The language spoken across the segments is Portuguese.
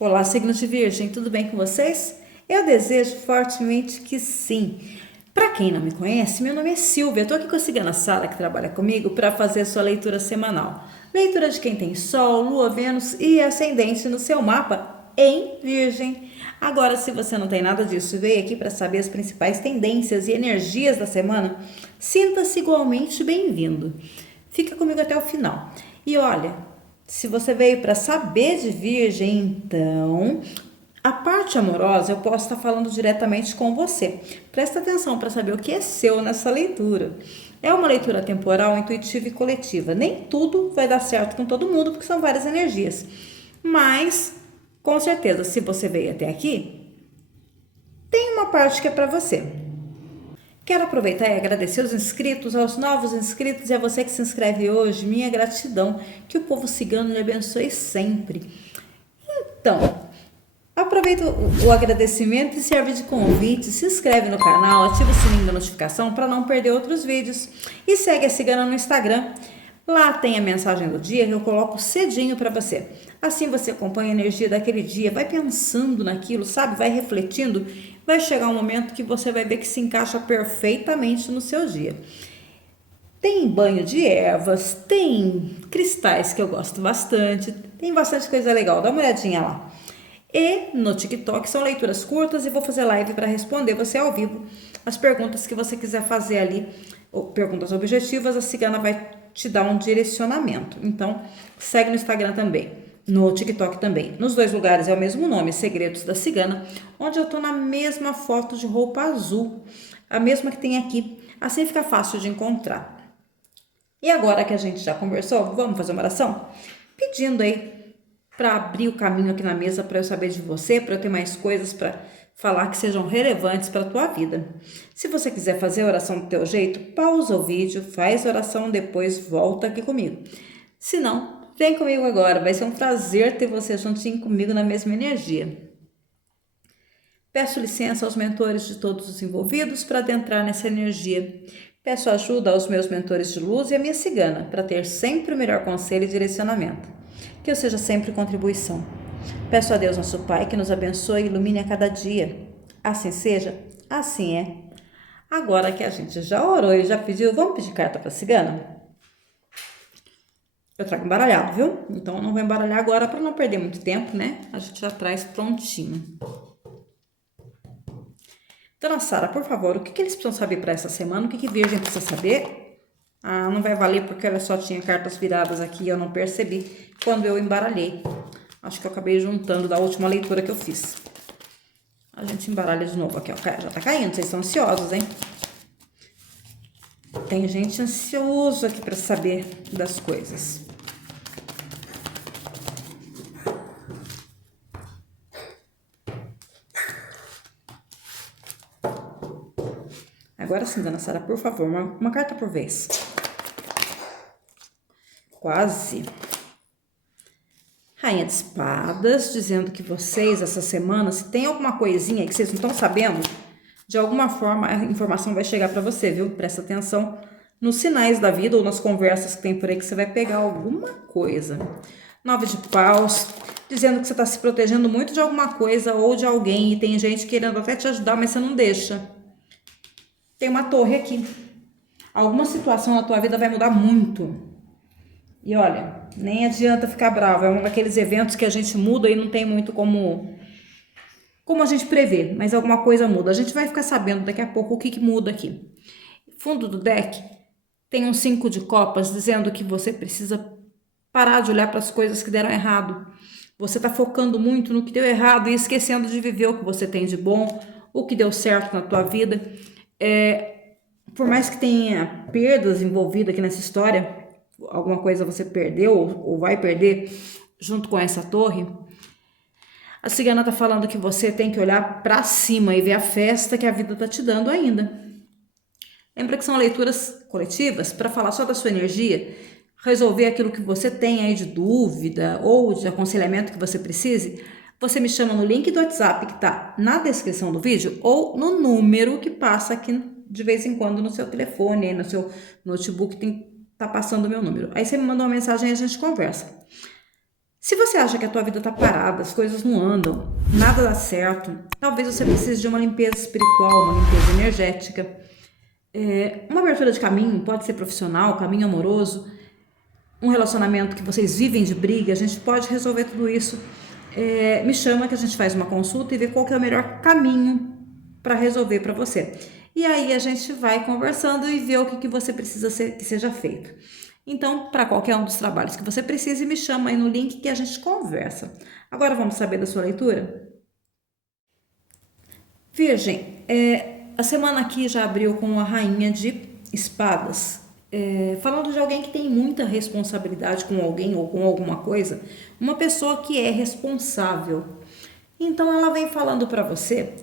Olá, signos de Virgem, tudo bem com vocês? Eu desejo fortemente que sim. Para quem não me conhece, meu nome é Silvia. Estou aqui com a Cigana Sara, que trabalha comigo, para fazer a sua leitura semanal. Leitura de quem tem Sol, Lua, Vênus e Ascendente no seu mapa em Virgem. Agora, se você não tem nada disso e veio aqui para saber as principais tendências e energias da semana, sinta-se igualmente bem-vindo. Fica comigo até o final. E olha, se você veio para saber de Virgem, então a parte amorosa eu posso estar falando diretamente com você. Presta atenção para saber o que é seu nessa leitura. É uma leitura temporal, intuitiva e coletiva. Nem tudo vai dar certo com todo mundo, porque são várias energias. Mas, com certeza, se você veio até aqui, tem uma parte que é para você. Quero aproveitar e agradecer os inscritos, aos novos inscritos e a você que se inscreve hoje. Minha gratidão. Que o povo cigano lhe abençoe sempre. Então, aproveita o agradecimento e serve de convite. Se inscreve no canal, ativa o sininho da notificação para não perder outros vídeos. E segue a Cigana no Instagram. Lá tem a mensagem do dia que eu coloco cedinho para você. Assim você acompanha a energia daquele dia, vai pensando naquilo, sabe? Vai refletindo. Vai chegar um momento que você vai ver que se encaixa perfeitamente no seu dia. Tem banho de ervas, tem cristais que eu gosto bastante, tem bastante coisa legal, dá uma olhadinha lá. E no TikTok são leituras curtas e vou fazer live para responder você ao vivo as perguntas que você quiser fazer ali, ou perguntas objetivas, a Cigana vai te dar um direcionamento. Então, segue no Instagram também, no TikTok também. Nos dois lugares é o mesmo nome, Segredos da Cigana, onde eu tô na mesma foto de roupa azul, a mesma que tem aqui. Assim fica fácil de encontrar. E agora que a gente já conversou, vamos fazer uma oração? Pedindo aí para abrir o caminho aqui na mesa para eu saber de você, para eu ter mais coisas para falar que sejam relevantes para a tua vida. Se você quiser fazer a oração do teu jeito, pausa o vídeo, faz a oração, depois volta aqui comigo. Se não, vem comigo agora, vai ser um prazer ter você juntinho comigo na mesma energia. Peço licença aos mentores de todos os envolvidos para adentrar nessa energia. Peço ajuda aos meus mentores de luz e à minha cigana para ter sempre o melhor conselho e direcionamento. Que eu seja sempre contribuição. Peço a Deus, nosso Pai, que nos abençoe e ilumine a cada dia. Assim seja, assim é. Agora que a gente já orou e já pediu, vamos pedir carta para a cigana? Eu trago embaralhado, viu? Então eu não vou embaralhar agora para não perder muito tempo, né? A gente já traz prontinho. Dona Sara, por favor, o que eles precisam saber para essa semana? O que Virgem precisa saber? Ah, não vai valer porque ela só tinha cartas viradas aqui e eu não percebi quando eu embaralhei. Acho que eu acabei juntando da última leitura que eu fiz. A gente embaralha de novo aqui, ó. Já tá caindo, vocês estão ansiosos, hein? Tem gente ansioso aqui para saber das coisas. Agora sim, Dona Sara, por favor, uma carta por vez. Quase. Rainha de Espadas, dizendo que vocês, essa semana, se tem alguma coisinha que vocês não estão sabendo, de alguma forma a informação vai chegar para você, viu? Presta atenção nos sinais da vida ou nas conversas que tem por aí que você vai pegar alguma coisa. 9 de paus, dizendo que você está se protegendo muito de alguma coisa ou de alguém e tem gente querendo até te ajudar, mas você não deixa. Tem uma torre aqui. Alguma situação na tua vida vai mudar muito. E olha, nem adianta ficar bravo. É um daqueles eventos que a gente muda e não tem muito como a gente prever. Mas alguma coisa muda. A gente vai ficar sabendo daqui a pouco o que muda aqui. Fundo do deck tem um 5 de copas dizendo que você precisa parar de olhar para as coisas que deram errado. Você está focando muito no que deu errado e esquecendo de viver o que você tem de bom, o que deu certo na tua vida. Por mais que tenha perdas envolvidas aqui nessa história, alguma coisa você perdeu ou vai perder junto com essa torre, a cigana tá falando que você tem que olhar para cima e ver a festa que a vida tá te dando ainda. Lembra que são leituras coletivas para falar só da sua energia, resolver aquilo que você tem aí de dúvida ou de aconselhamento que você precise. Você me chama no link do WhatsApp que tá na descrição do vídeo ou no número que passa aqui de vez em quando no seu telefone, no seu notebook tá passando o meu número. Aí você me manda uma mensagem e a gente conversa. Se você acha que a tua vida está parada, as coisas não andam, nada dá certo, talvez você precise de uma limpeza espiritual, uma limpeza energética. Uma abertura de caminho, pode ser profissional, caminho amoroso, um relacionamento que vocês vivem de briga, a gente pode resolver tudo isso. Me chama que a gente faz uma consulta e vê qual que é o melhor caminho para resolver para você. E aí a gente vai conversando e vê o que você precisa que seja feito. Então, para qualquer um dos trabalhos que você precise, me chama aí no link que a gente conversa. Agora vamos saber da sua leitura? Virgem, a semana aqui já abriu com a Rainha de Espadas, falando de alguém que tem muita responsabilidade com alguém ou com alguma coisa, uma pessoa que é responsável. Então ela vem falando para você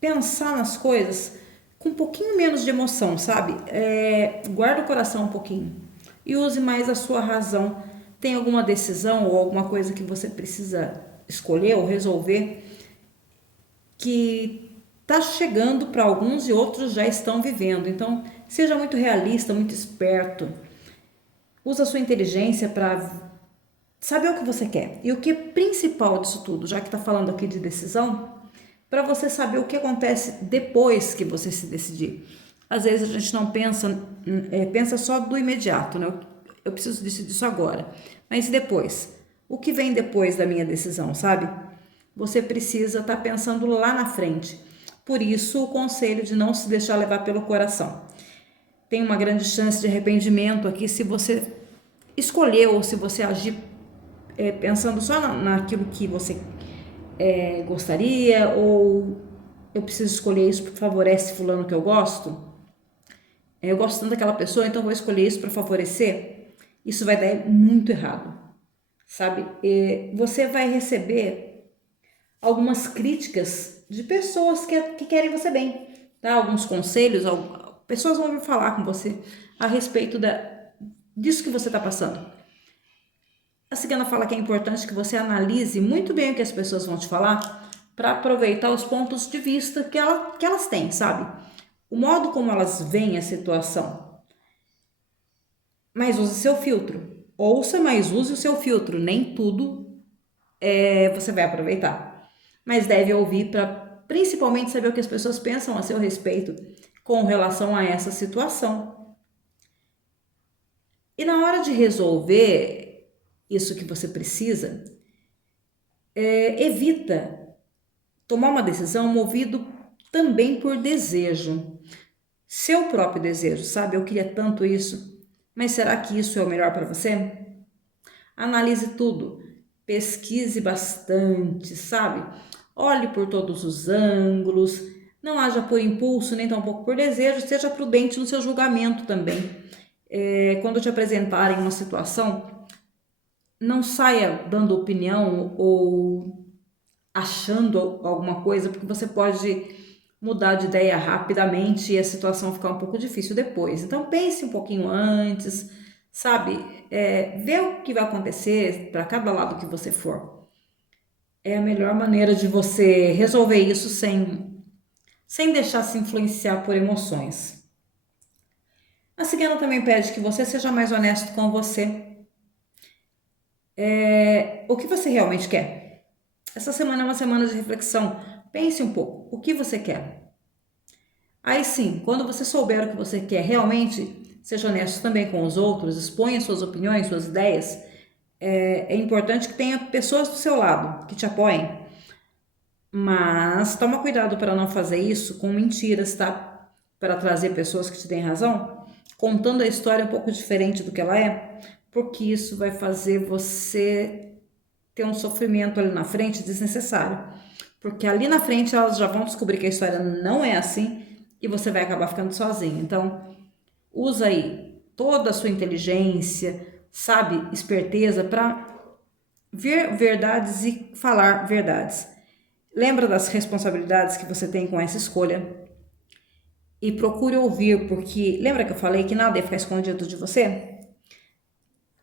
pensar nas coisas com um pouquinho menos de emoção, sabe? Guarda o coração um pouquinho e use mais a sua razão. Tem alguma decisão ou alguma coisa que você precisa escolher ou resolver que está chegando para alguns e outros já estão vivendo. Então, seja muito realista, muito esperto. Usa a sua inteligência para saber o que você quer. E o que é principal disso tudo, já que está falando aqui de decisão, para você saber o que acontece depois que você se decidir. Às vezes a gente não pensa só do imediato, né? Eu preciso disso agora. Mas e depois? O que vem depois da minha decisão, sabe? Você precisa estar pensando lá na frente. Por isso, o conselho de não se deixar levar pelo coração. Tem uma grande chance de arrependimento aqui se você escolher ou se você agir pensando só naquilo que você gostaria, ou eu preciso escolher isso porque favorece fulano que eu gosto. Eu gosto tanto daquela pessoa, então vou escolher isso para favorecer. Isso vai dar muito errado, sabe? Você vai receber algumas críticas de pessoas que querem você bem, tá? Alguns conselhos, pessoas vão vir falar com você a respeito disso que você está passando. A cigana fala que é importante que você analise muito bem o que as pessoas vão te falar para aproveitar os pontos de vista que elas têm, sabe? O modo como elas veem a situação. Mas use seu filtro. Ouça, mas use o seu filtro. Nem tudo você vai aproveitar. Mas deve ouvir para principalmente saber o que as pessoas pensam a seu respeito com relação a essa situação. E na hora de resolver isso que você precisa, evita tomar uma decisão movido também por desejo. Seu próprio desejo, sabe? Eu queria tanto isso, mas será que isso é o melhor para você? Analise tudo, pesquise bastante, sabe? Olhe por todos os ângulos, não haja por impulso nem tampouco por desejo, seja prudente no seu julgamento também. Quando te apresentarem uma situação, não saia dando opinião ou achando alguma coisa, porque você pode mudar de ideia rapidamente e a situação ficar um pouco difícil depois. Então pense um pouquinho antes, sabe? Vê o que vai acontecer para cada lado que você for. É a melhor maneira de você resolver isso sem deixar se influenciar por emoções. A cigana também pede que você seja mais honesto com você. O que você realmente quer? Essa semana é uma semana de reflexão. Pense um pouco. O que você quer? Aí sim, quando você souber o que você quer realmente, seja honesto também com os outros, exponha suas opiniões, suas ideias. É importante que tenha pessoas do seu lado que te apoiem. Mas toma cuidado para não fazer isso com mentiras, tá? Para trazer pessoas que te deem razão, contando a história um pouco diferente do que ela é, porque isso vai fazer você ter um sofrimento ali na frente desnecessário. Porque ali na frente elas já vão descobrir que a história não é assim e você vai acabar ficando sozinho. Então, usa aí toda a sua inteligência, sabe, esperteza para ver verdades e falar verdades. Lembra das responsabilidades que você tem com essa escolha e procure ouvir, porque lembra que eu falei que nada ia ficar escondido de você?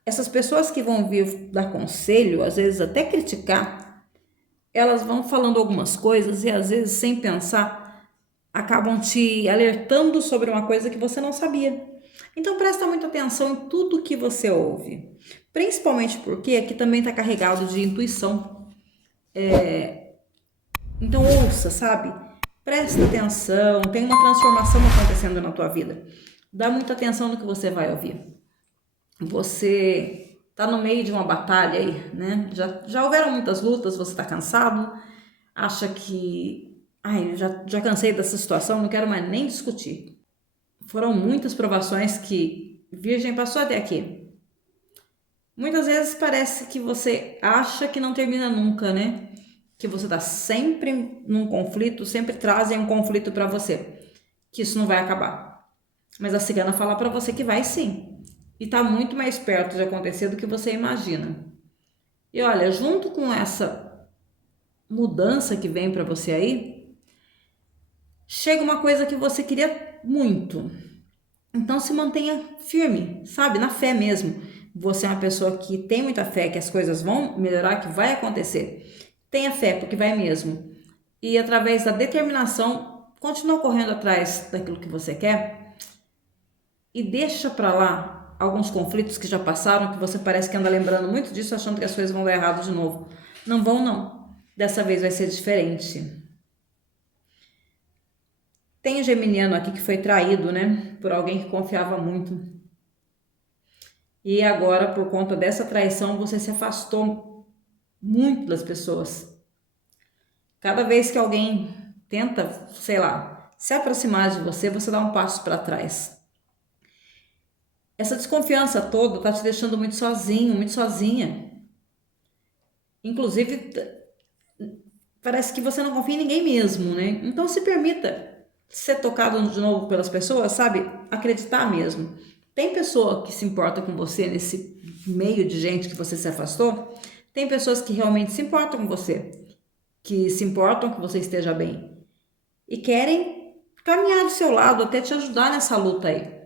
Essas pessoas que vão vir dar conselho, às vezes até criticar, elas vão falando algumas coisas e às vezes sem pensar acabam te alertando sobre uma coisa que você não sabia. Então presta muita atenção em tudo que você ouve, Principalmente porque aqui também está carregado de intuição. Então ouça, sabe? Presta atenção, tem uma transformação acontecendo na tua vida. Dá muita atenção no que você vai ouvir. Você tá no meio de uma batalha aí, né? Já houveram muitas lutas, você tá cansado, acha que, ai, eu já cansei dessa situação, não quero mais nem discutir. Foram muitas provações que Virgem passou até aqui. Muitas vezes parece que você acha que não termina nunca, né? Que você tá sempre num conflito, sempre trazem um conflito para você, que isso não vai acabar. Mas a cigana fala para você que vai sim. E tá muito mais perto de acontecer do que você imagina. E olha, junto com essa mudança que vem para você aí, chega uma coisa que você queria muito. Então se mantenha firme, sabe? Na fé mesmo. Você é uma pessoa que tem muita fé que as coisas vão melhorar, que vai acontecer. Tenha fé, porque vai mesmo. E através da determinação, continua correndo atrás daquilo que você quer e deixa pra lá alguns conflitos que já passaram, que você parece que anda lembrando muito disso, achando que as coisas vão dar errado de novo. Não vão, não. Dessa vez vai ser diferente. Tem um geminiano aqui que foi traído, né? Por alguém que confiava muito. E agora, por conta dessa traição, você se afastou muito das pessoas. Cada vez que alguém tenta, sei lá, se aproximar de você, você dá um passo para trás. Essa desconfiança toda tá te deixando muito sozinho, muito sozinha. Inclusive, parece que você não confia em ninguém mesmo, né? Então se permita ser tocado de novo pelas pessoas, sabe? Acreditar mesmo. Tem pessoa que se importa com você nesse meio de gente que você se afastou? Tem pessoas que realmente se importam com você, que se importam que você esteja bem e querem caminhar do seu lado, até te ajudar nessa luta aí.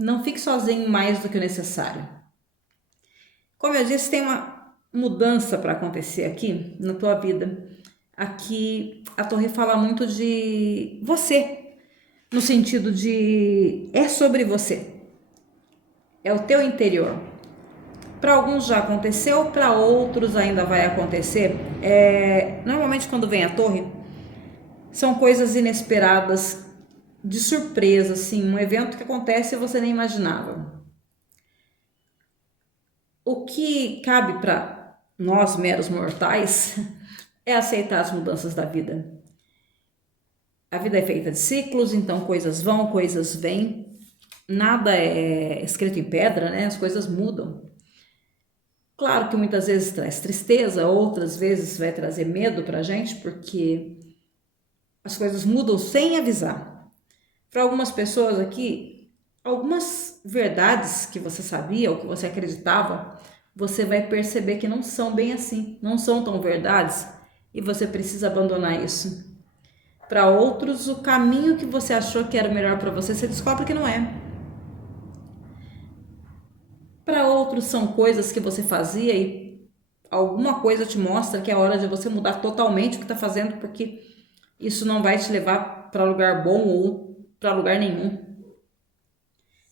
Não fique sozinho mais do que o necessário. Como eu disse, tem uma mudança para acontecer aqui na tua vida. Aqui a torre fala muito de você, no sentido de é sobre você, é o teu interior. Para alguns já aconteceu, para outros ainda vai acontecer. Normalmente quando vem a torre, são coisas inesperadas, de surpresa, assim, um evento que acontece e você nem imaginava. O que cabe para nós, meros mortais, é aceitar as mudanças da vida. A vida é feita de ciclos, então coisas vão, coisas vêm. Nada é escrito em pedra, né? As coisas mudam. Claro que muitas vezes traz tristeza, outras vezes vai trazer medo pra gente, porque as coisas mudam sem avisar. Para algumas pessoas aqui, algumas verdades que você sabia ou que você acreditava, você vai perceber que não são bem assim, não são tão verdades e você precisa abandonar isso. Para outros, o caminho que você achou que era o melhor para você, você descobre que não é. Para outros, são coisas que você fazia e alguma coisa te mostra que é hora de você mudar totalmente o que está fazendo, porque isso não vai te levar para lugar bom ou para lugar nenhum.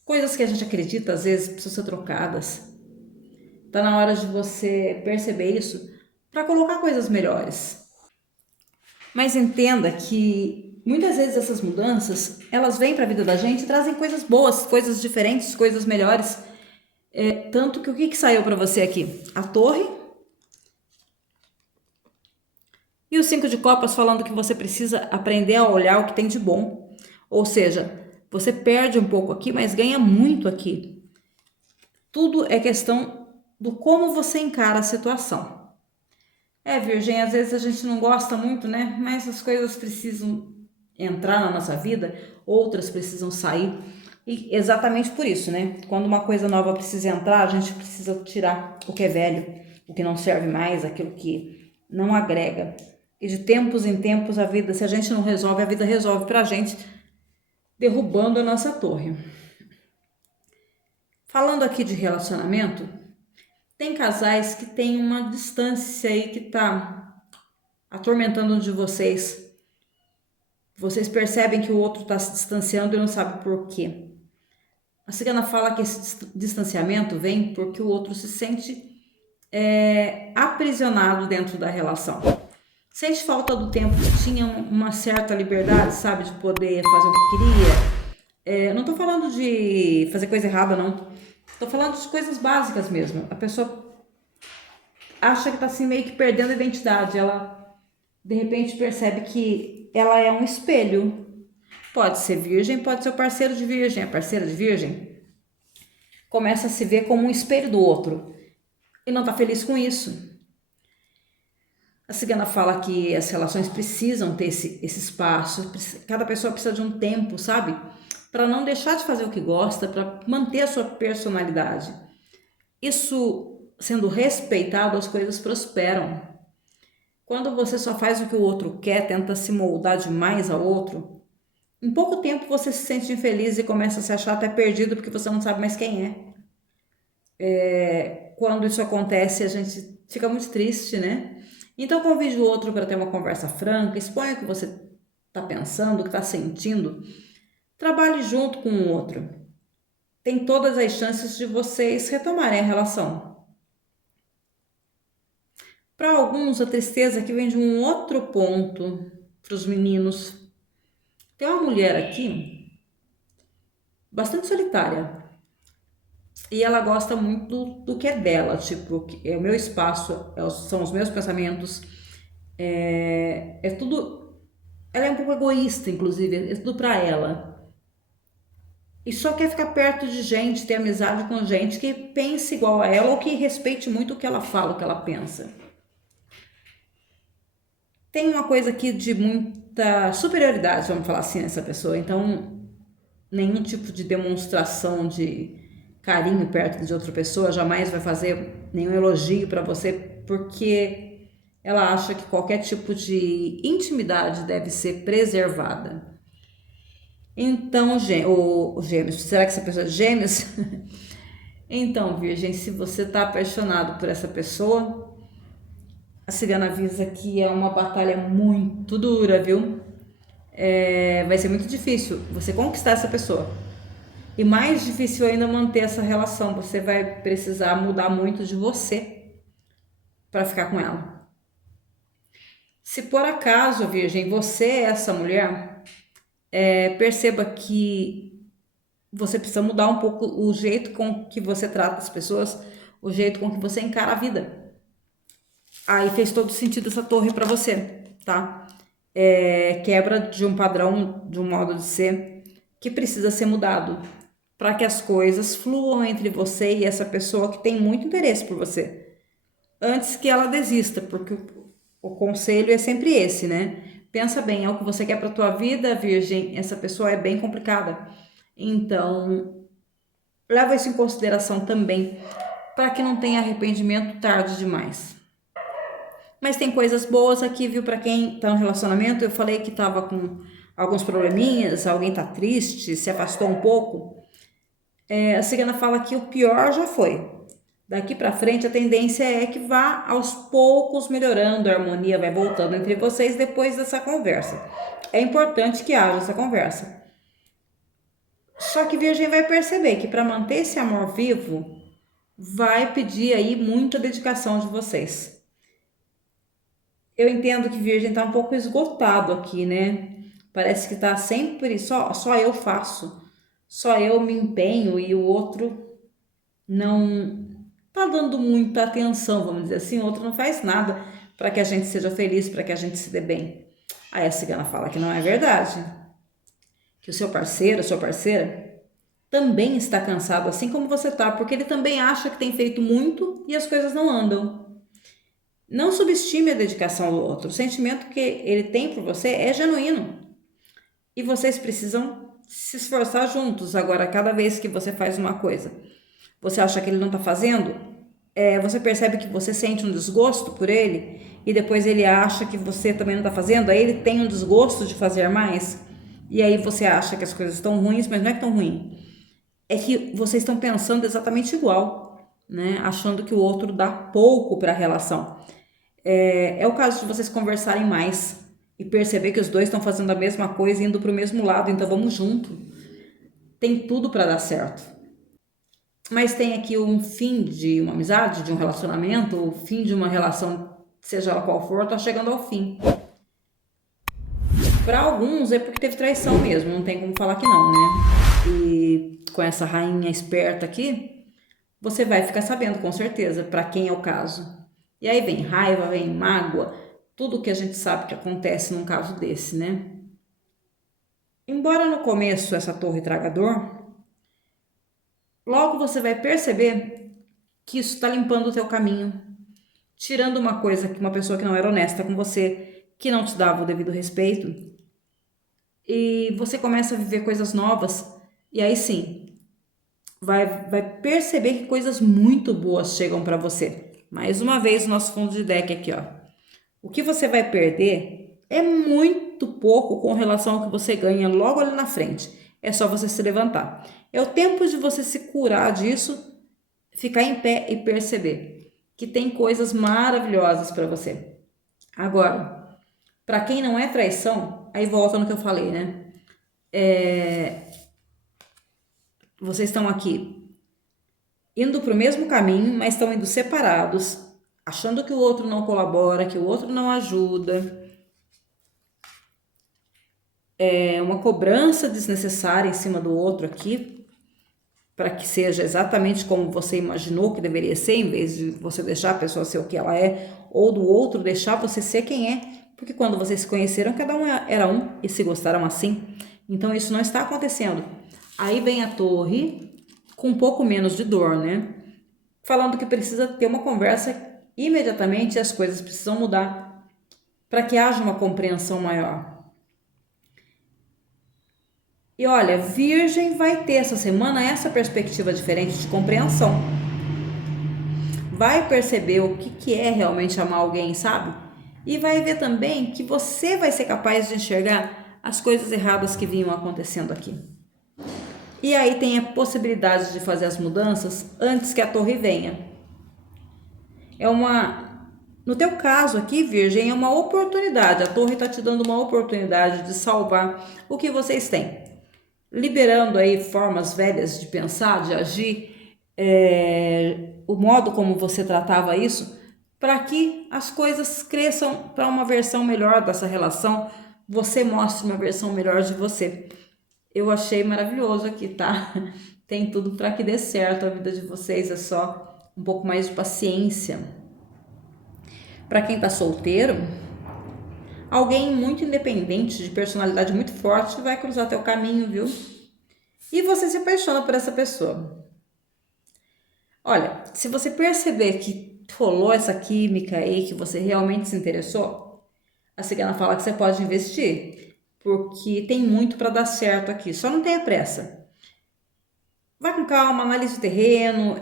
Coisas que a gente acredita às vezes precisam ser trocadas. Tá na hora de você perceber isso para colocar coisas melhores. Mas entenda que muitas vezes essas mudanças, elas vêm para a vida da gente e trazem coisas boas, coisas diferentes, coisas melhores. Tanto que o que saiu para você aqui? A torre e o 5 de copas falando que você precisa aprender a olhar o que tem de bom. Ou seja, você perde um pouco aqui, mas ganha muito aqui. Tudo é questão do como você encara a situação. Virgem, às vezes a gente não gosta muito, né? Mas as coisas precisam entrar na nossa vida, outras precisam sair. E exatamente por isso, né? Quando uma coisa nova precisa entrar, a gente precisa tirar o que é velho, o que não serve mais, aquilo que não agrega. E de tempos em tempos a vida, se a gente não resolve, a vida resolve pra gente, derrubando a nossa torre. Falando aqui de relacionamento, tem casais que têm uma distância aí que tá atormentando um de vocês. Vocês percebem que o outro está se distanciando e não sabe por quê. A cigana fala que esse distanciamento vem porque o outro se sente aprisionado dentro da relação. Sente falta do tempo que tinha uma certa liberdade, sabe, de poder fazer o que queria. Não tô falando de fazer coisa errada, não. Tô falando de coisas básicas mesmo. A pessoa acha que tá assim meio que perdendo a identidade. Ela de repente percebe que ela é um espelho. Pode ser virgem, pode ser o parceiro de virgem, a parceira de virgem. Começa a se ver como um espelho do outro e não tá feliz com isso. A cigana fala que as relações precisam ter esse espaço, cada pessoa precisa de um tempo, sabe? Para não deixar de fazer o que gosta, para manter a sua personalidade. Isso sendo respeitado, as coisas prosperam. Quando você só faz o que o outro quer, tenta se moldar demais ao outro, em pouco tempo você se sente infeliz e começa a se achar até perdido porque você não sabe mais quem é. Quando isso acontece, a gente fica muito triste, né? Então convide o outro para ter uma conversa franca, exponha o que você está pensando, o que está sentindo. Trabalhe junto com o outro. Tem todas as chances de vocês retomarem a relação. Para alguns, a tristeza aqui vem de um outro ponto para os meninos. Tem uma mulher aqui, bastante solitária, e ela gosta muito do que é dela, tipo, é o meu espaço, são os meus pensamentos, é tudo. Ela é um pouco egoísta, inclusive, é tudo pra ela. E só quer ficar perto de gente, ter amizade com gente que pense igual a ela ou que respeite muito o que ela fala, o que ela pensa. Tem uma coisa aqui de muita superioridade, vamos falar assim, nessa pessoa. Então, nenhum tipo de demonstração de carinho perto de outra pessoa jamais vai fazer nenhum elogio para você, porque ela acha que qualquer tipo de intimidade deve ser preservada. Então, gêmeos, será que essa pessoa é gêmeos? Então, virgem, se você está apaixonado por essa pessoa, a cigana avisa que é uma batalha muito dura, viu? Vai ser muito difícil você conquistar essa pessoa. E mais difícil ainda manter essa relação. Você vai precisar mudar muito de você para ficar com ela. Se por acaso, virgem, você é essa mulher, perceba que você precisa mudar um pouco o jeito com que você trata as pessoas, o jeito com que você encara a vida. Aí fez todo sentido essa torre para você, tá? Quebra de um padrão, de um modo de ser que precisa ser mudado para que as coisas fluam entre você e essa pessoa que tem muito interesse por você. Antes que ela desista, porque o conselho é sempre esse, né? Pensa bem, é o que você quer para tua vida, virgem, essa pessoa é bem complicada. Então, leva isso em consideração também, para que não tenha arrependimento tarde demais. Mas tem coisas boas aqui, viu? Para quem tá no relacionamento, eu falei que tava com alguns probleminhas, alguém tá triste, se afastou um pouco. A cigana fala que o pior já foi. Daqui para frente, a tendência é que vá aos poucos melhorando, a harmonia vai voltando entre vocês depois dessa conversa. É importante que haja essa conversa. Só que Virgem vai perceber que para manter esse amor vivo, vai pedir aí muita dedicação de vocês. Eu entendo que Virgem tá um pouco esgotado aqui, né? Parece que tá sempre só eu faço, só eu me empenho e o outro não tá dando muita atenção, vamos dizer assim, o outro não faz nada para que a gente seja feliz, para que a gente se dê bem. Aí a cigana fala que não é verdade, que o seu parceiro, a sua parceira, também está cansado, assim como você tá, porque ele também acha que tem feito muito e as coisas não andam. Não subestime a dedicação do outro, o sentimento que ele tem por você é genuíno e vocês precisam se esforçar juntos. Agora, cada vez que você faz uma coisa, você acha que ele não está fazendo, você percebe que você sente um desgosto por ele e depois ele acha que você também não está fazendo, aí ele tem um desgosto de fazer mais e aí você acha que as coisas estão ruins, mas não é que estão ruins, é que vocês estão pensando exatamente igual, né? Achando que o outro dá pouco para a relação. É o caso de vocês conversarem mais e perceber que os dois estão fazendo a mesma coisa e indo para o mesmo lado, então vamos junto. Tem tudo para dar certo. mas tem aqui um fim de uma amizade, de um relacionamento, o fim de uma relação, seja ela qual for, tá chegando ao fim. Para alguns é porque teve traição mesmo, não tem como falar que não, né? E com essa rainha esperta aqui, você vai ficar sabendo com certeza para quem é o caso. E aí vem raiva, vem mágoa, tudo que a gente sabe que acontece num caso desse, né? Embora no começo essa torre traga dor, logo você vai perceber que isso está limpando o teu caminho, tirando uma coisa que uma pessoa que não era honesta com você, que não te dava o devido respeito, e você começa a viver coisas novas, e aí sim, vai perceber que coisas muito boas chegam para você. Mais uma vez, o nosso fundo de deck aqui, ó. O que você vai perder é muito pouco com relação ao que você ganha logo ali na frente. É só você se levantar. É o tempo de você se curar disso, ficar em pé e perceber que tem coisas maravilhosas para você. Agora, para quem não é traição, aí volta no que eu falei, né? Vocês estão aqui indo para o mesmo caminho, mas estão indo separados, achando que o outro não colabora, que o outro não ajuda. É uma cobrança desnecessária em cima do outro aqui, para que seja exatamente como você imaginou que deveria ser, em vez de você deixar a pessoa ser o que ela é, ou do outro deixar você ser quem é, porque quando vocês se conheceram, cada um era um e se gostaram assim. Então isso não está acontecendo. Aí vem a torre com um pouco menos de dor, né? Falando que precisa ter uma conversa imediatamente e as coisas precisam mudar para que haja uma compreensão maior. E olha, Virgem vai ter essa semana essa perspectiva diferente de compreensão. Vai perceber o que é realmente amar alguém, sabe? E vai ver também que você vai ser capaz de enxergar as coisas erradas que vinham acontecendo aqui. E aí tem a possibilidade de fazer as mudanças antes que a torre venha. No teu caso aqui, Virgem, é uma oportunidade. A torre está te dando uma oportunidade de salvar o que vocês têm. Liberando aí formas velhas de pensar, de agir, o modo como você tratava isso, para que as coisas cresçam para uma versão melhor dessa relação, você mostre uma versão melhor de você. Eu achei maravilhoso aqui, tá? Tem tudo para que dê certo a vida de vocês, é só um pouco mais de paciência. Para quem tá solteiro, alguém muito independente, de personalidade muito forte, vai cruzar teu caminho, viu? E você se apaixona por essa pessoa. Olha, se você perceber que rolou essa química aí, que você realmente se interessou, a cigana fala que você pode investir, porque tem muito para dar certo aqui, só não tenha pressa. Vai com calma, analise o terreno,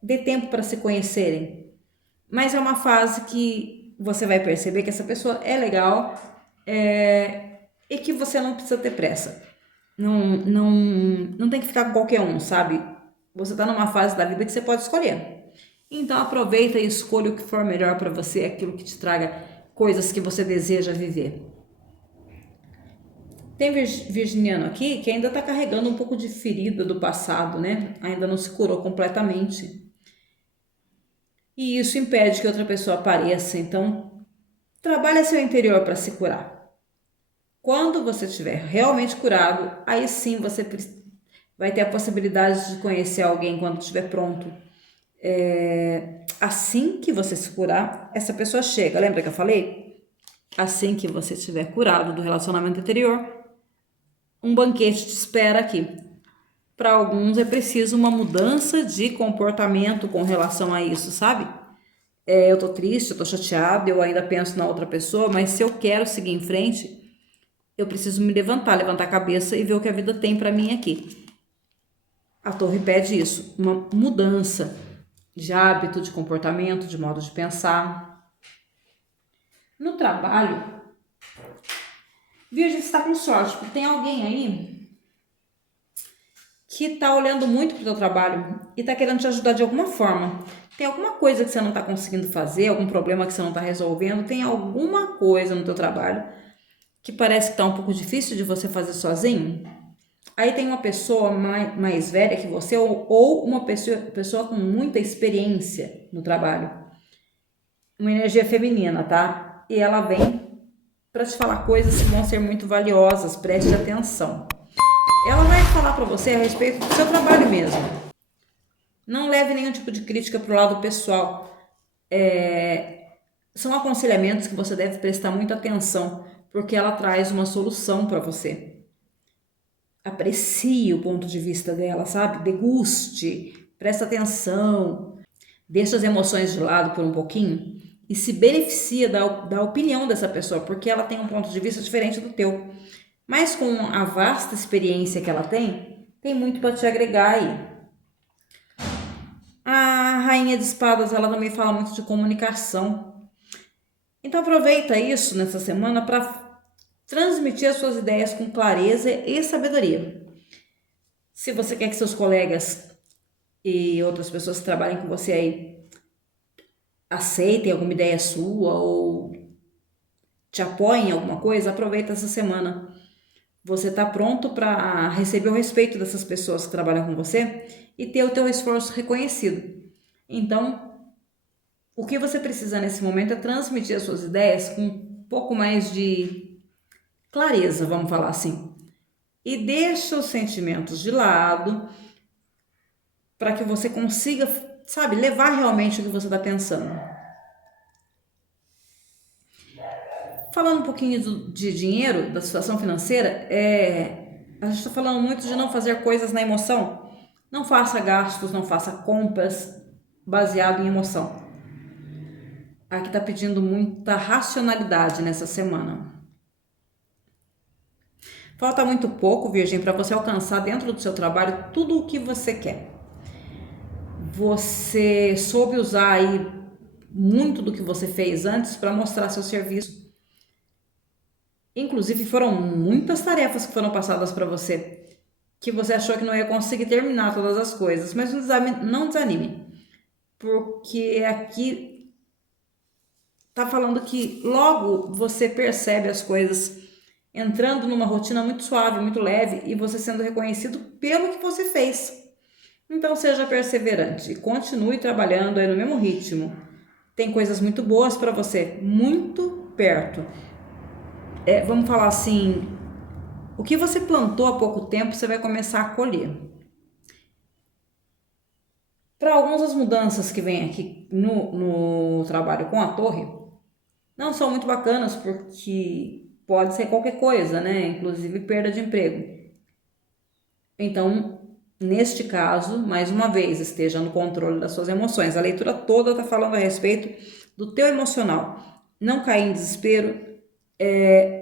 dê tempo para se conhecerem. Mas é uma fase que você vai perceber que essa pessoa é legal, e que você não precisa ter pressa. Não tem que ficar com qualquer um, sabe? Você está numa fase da vida que você pode escolher. Então aproveita e escolha o que for melhor para você, aquilo que te traga coisas que você deseja viver. Tem virginiano aqui que ainda está carregando um pouco de ferida do passado, né? Ainda não se curou completamente. E isso impede que outra pessoa apareça. Então, trabalhe seu interior para se curar. Quando você estiver realmente curado, aí sim você vai ter a possibilidade de conhecer alguém quando estiver pronto. Assim que você se curar, essa pessoa chega. Lembra que eu falei? Assim que você estiver curado do relacionamento anterior, um banquete te espera aqui. Para alguns é preciso uma mudança de comportamento com relação a isso, sabe? Eu tô triste, eu tô chateada, eu ainda penso na outra pessoa, mas se eu quero seguir em frente, eu preciso me levantar a cabeça e ver o que a vida tem para mim aqui. A torre pede isso, uma mudança de hábito, de comportamento, de modo de pensar. No trabalho, Virgem está com sorte, porque tem alguém aí que está olhando muito para o teu trabalho e está querendo te ajudar de alguma forma. Tem alguma coisa que você não está conseguindo fazer, algum problema que você não está resolvendo, tem alguma coisa no teu trabalho que parece que está um pouco difícil de você fazer sozinho. Aí tem uma pessoa mais velha que você ou uma pessoa com muita experiência no trabalho. Uma energia feminina, tá? E ela vem para te falar coisas que vão ser muito valiosas, preste atenção. Ela vai falar para você a respeito do seu trabalho mesmo. Não leve nenhum tipo de crítica para o lado pessoal. São aconselhamentos que você deve prestar muita atenção, porque ela traz uma solução para você. Aprecie o ponto de vista dela, sabe? Deguste, presta atenção, deixa as emoções de lado por um pouquinho e se beneficia da opinião dessa pessoa, porque ela tem um ponto de vista diferente do teu. Mas com a vasta experiência que ela tem muito para te agregar aí. A Rainha de Espadas, ela também fala muito de comunicação. Então aproveita isso nessa semana para transmitir as suas ideias com clareza e sabedoria. Se você quer que seus colegas e outras pessoas que trabalhem com você aí aceitem alguma ideia sua ou te apoiem em alguma coisa, aproveita essa semana. Você está pronto para receber o respeito dessas pessoas que trabalham com você e ter o teu esforço reconhecido. Então, o que você precisa nesse momento é transmitir as suas ideias com um pouco mais de clareza, vamos falar assim. E deixa os sentimentos de lado para que você consiga, sabe, levar realmente o que você está pensando. Falando um pouquinho de dinheiro, da situação financeira, a gente está falando muito de não fazer coisas na emoção. Não faça gastos, não faça compras baseado em emoção. Aqui está pedindo muita racionalidade nessa semana. Falta muito pouco, Virgem, para você alcançar dentro do seu trabalho tudo o que você quer. Você soube usar aí muito do que você fez antes para mostrar seu serviço. Inclusive foram muitas tarefas que foram passadas para você, que você achou que não ia conseguir terminar todas as coisas, mas não desanime, porque aqui tá falando que logo você percebe as coisas entrando numa rotina muito suave, muito leve e você sendo reconhecido pelo que você fez. Então seja perseverante e continue trabalhando aí no mesmo ritmo. Tem coisas muito boas para você, muito perto. Vamos falar assim, o que você plantou há pouco tempo, você vai começar a colher. Para algumas das mudanças que vem aqui no trabalho com a torre, não são muito bacanas, porque pode ser qualquer coisa, né? Inclusive perda de emprego. Então, neste caso, mais uma vez, esteja no controle das suas emoções. A leitura toda está falando a respeito do teu emocional. Não cair em desespero,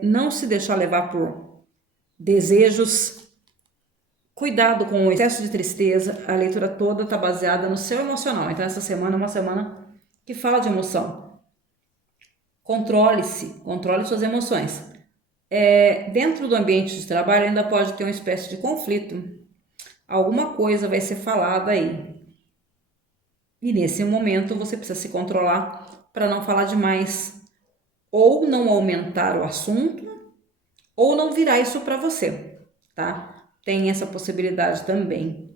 não se deixar levar por desejos. Cuidado com o excesso de tristeza. A leitura toda está baseada no seu emocional. Então, essa semana é uma semana que fala de emoção. Controle-se, controle suas emoções. Dentro do ambiente de trabalho ainda pode ter uma espécie de conflito. Alguma coisa vai ser falada aí. E nesse momento você precisa se controlar para não falar demais. Ou não aumentar o assunto, ou não virar isso para você, tá? Tem essa possibilidade também.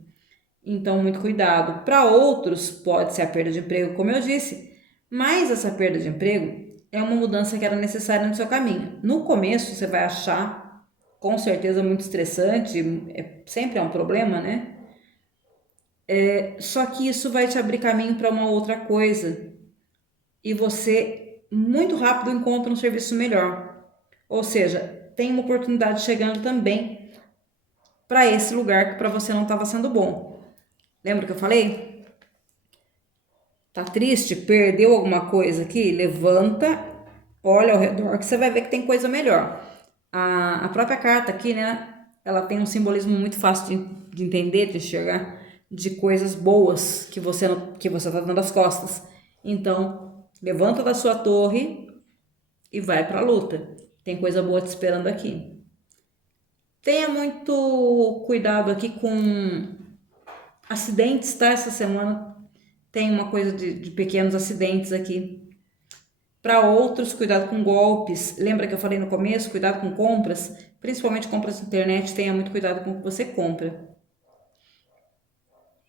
Então, muito cuidado. Para outros, pode ser a perda de emprego, como eu disse, mas essa perda de emprego é uma mudança que era necessária no seu caminho. No começo, você vai achar, com certeza, muito estressante, sempre é um problema, né? Só que isso vai te abrir caminho para uma outra coisa. E você, muito rápido, encontra um serviço melhor. Ou seja, tem uma oportunidade chegando também para esse lugar que para você não estava sendo bom. Lembra que eu falei? Tá triste? Perdeu alguma coisa aqui? Levanta, olha ao redor que você vai ver que tem coisa melhor. A própria carta aqui, né? Ela tem um simbolismo muito fácil de entender, de enxergar, de coisas boas que você tá dando as costas. Então, levanta da sua torre e vai para a luta. Tem coisa boa te esperando aqui. Tenha muito cuidado aqui com acidentes, tá? Essa semana tem uma coisa de pequenos acidentes aqui. Para outros, cuidado com golpes. Lembra que eu falei no começo? Cuidado com compras, principalmente compras na internet. Tenha muito cuidado com o que você compra.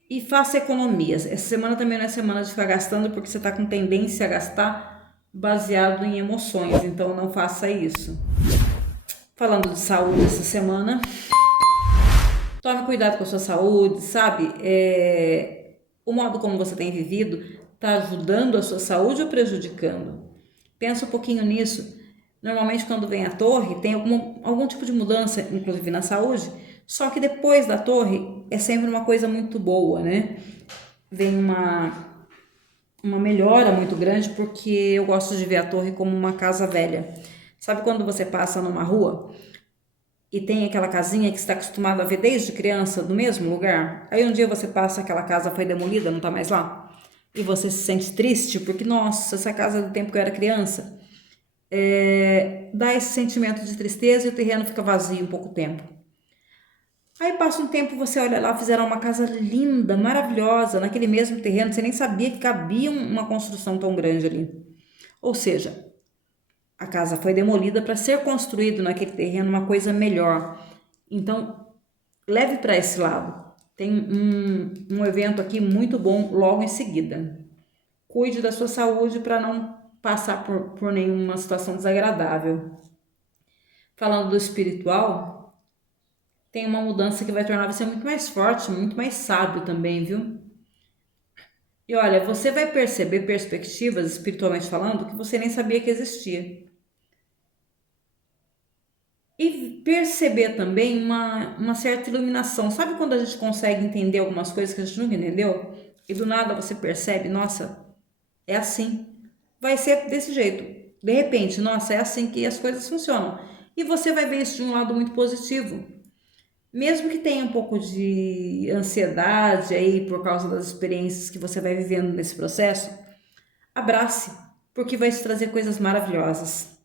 E faça economias. Essa semana também não é semana de ficar gastando, porque você está com tendência a gastar baseado em emoções. Então não faça isso. Falando de saúde essa semana, tome cuidado com a sua saúde, sabe? O modo como você tem vivido está ajudando a sua saúde ou prejudicando? Pensa um pouquinho nisso. Normalmente quando vem a torre tem algum tipo de mudança, inclusive na saúde, só que depois da torre é sempre uma coisa muito boa, né? Vem uma melhora muito grande, porque eu gosto de ver a torre como uma casa velha. Sabe quando você passa numa rua e tem aquela casinha que você está acostumado a ver desde criança no mesmo lugar? Aí um dia você passa, aquela casa foi demolida, não está mais lá? E você se sente triste porque, nossa, essa casa é do tempo que eu era criança. Dá esse sentimento de tristeza e o terreno fica vazio um pouco tempo. Aí passa um tempo, você olha lá, fizeram uma casa linda, maravilhosa, naquele mesmo terreno, você nem sabia que cabia uma construção tão grande ali. Ou seja, a casa foi demolida para ser construído naquele terreno uma coisa melhor. Então, leve para esse lado. Tem um evento aqui muito bom logo em seguida. Cuide da sua saúde para não passar por nenhuma situação desagradável. Falando do espiritual, tem uma mudança que vai tornar você muito mais forte, muito mais sábio também, viu? E olha, você vai perceber perspectivas, espiritualmente falando, que você nem sabia que existia. E perceber também uma certa iluminação. Sabe quando a gente consegue entender algumas coisas que a gente nunca entendeu? E do nada você percebe, nossa, é assim. Vai ser desse jeito. De repente, nossa, é assim que as coisas funcionam. E você vai ver isso de um lado muito positivo. Mesmo que tenha um pouco de ansiedade aí por causa das experiências que você vai vivendo nesse processo, abrace, porque vai te trazer coisas maravilhosas.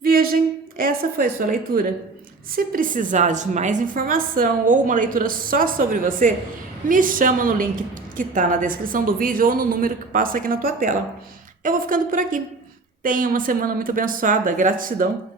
Virgem, essa foi a sua leitura. Se precisar de mais informação ou uma leitura só sobre você, me chama no link que está na descrição do vídeo ou no número que passa aqui na tua tela. Eu vou ficando por aqui. Tenha uma semana muito abençoada. Gratidão.